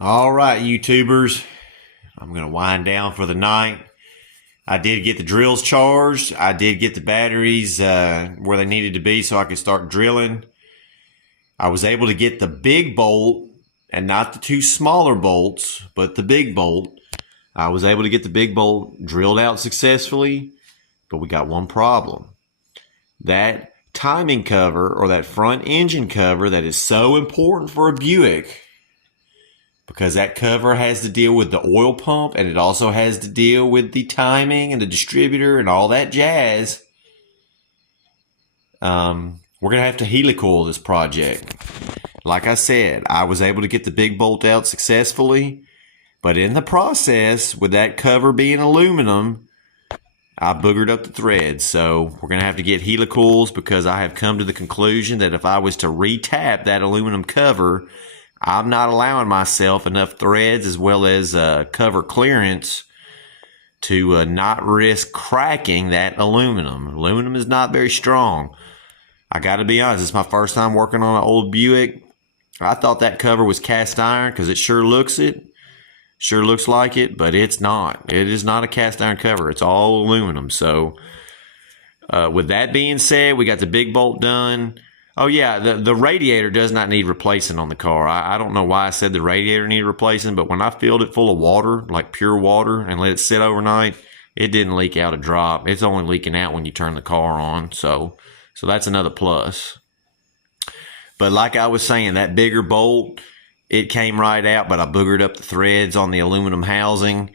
All right, YouTubers, I'm going to wind down for the night. I did get the drills charged. I did get the batteries where they needed to be so I could start drilling. I was able to get the big bolt and not the two smaller bolts, but the big bolt. I was able to get the big bolt drilled out successfully, but we got one problem. That timing cover, or that front engine cover that is so important for a Buick, because that cover has to deal with the oil pump and it also has to deal with the timing and the distributor and all that jazz. We're going to have to helicoil this project. Like I said, I was able to get the big bolt out successfully, but in the process, with that cover being aluminum, I boogered up the threads. So we're going to have to get helicoils, because I have come to the conclusion that if I was to re-tap that aluminum cover, I'm not allowing myself enough threads as well as cover clearance to not risk cracking that aluminum. Aluminum is not very strong. I got to be honest, it's my first time working on an old Buick. I thought that cover was cast iron because it sure looks like it, but it's not. It is not a cast iron cover. It's all aluminum. So with that being said, we got the big bolt done. Oh yeah, the radiator does not need replacing on the car. I don't know why I said the radiator needed replacing, but when I filled it full of water, like pure water, and let it sit overnight, it didn't leak out a drop. It's only leaking out when you turn the car on, so that's another plus. But like I was saying, that bigger bolt, it came right out, but I boogered up the threads on the aluminum housing,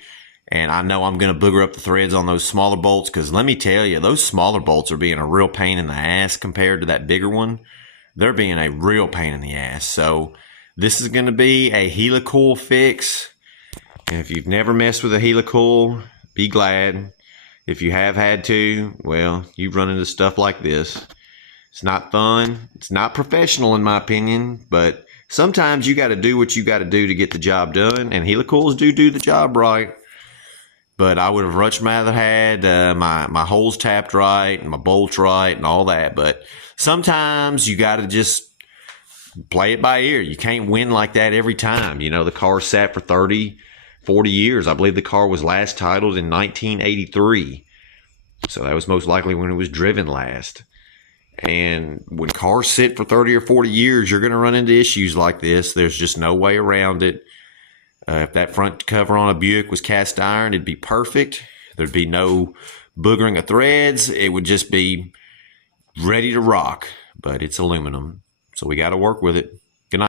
and I know I'm going to booger up the threads on those smaller bolts, because let me tell you, those smaller bolts are being a real pain in the ass compared to that bigger one. They're being a real pain in the ass. So this is going to be a helicoil fix. And if you've never messed with a helicoil, be glad. If you have had to, well, you've run into stuff like this. It's not fun. It's not professional in my opinion, but sometimes you got to do what you got to do to get the job done, and helicoils do the job right. But I would have much rather had my holes tapped right and my bolts right and all that. But sometimes you got to just play it by ear. You can't win like that every time. You know, the car sat for 30, 40 years. I believe the car was last titled in 1983. So that was most likely when it was driven last. And when cars sit for 30 or 40 years, you're going to run into issues like this. There's just no way around it. If that front cover on a Buick was cast iron, it'd be perfect. There'd be no boogering of threads. It would just be ready to rock. But it's aluminum, so we got to work with it.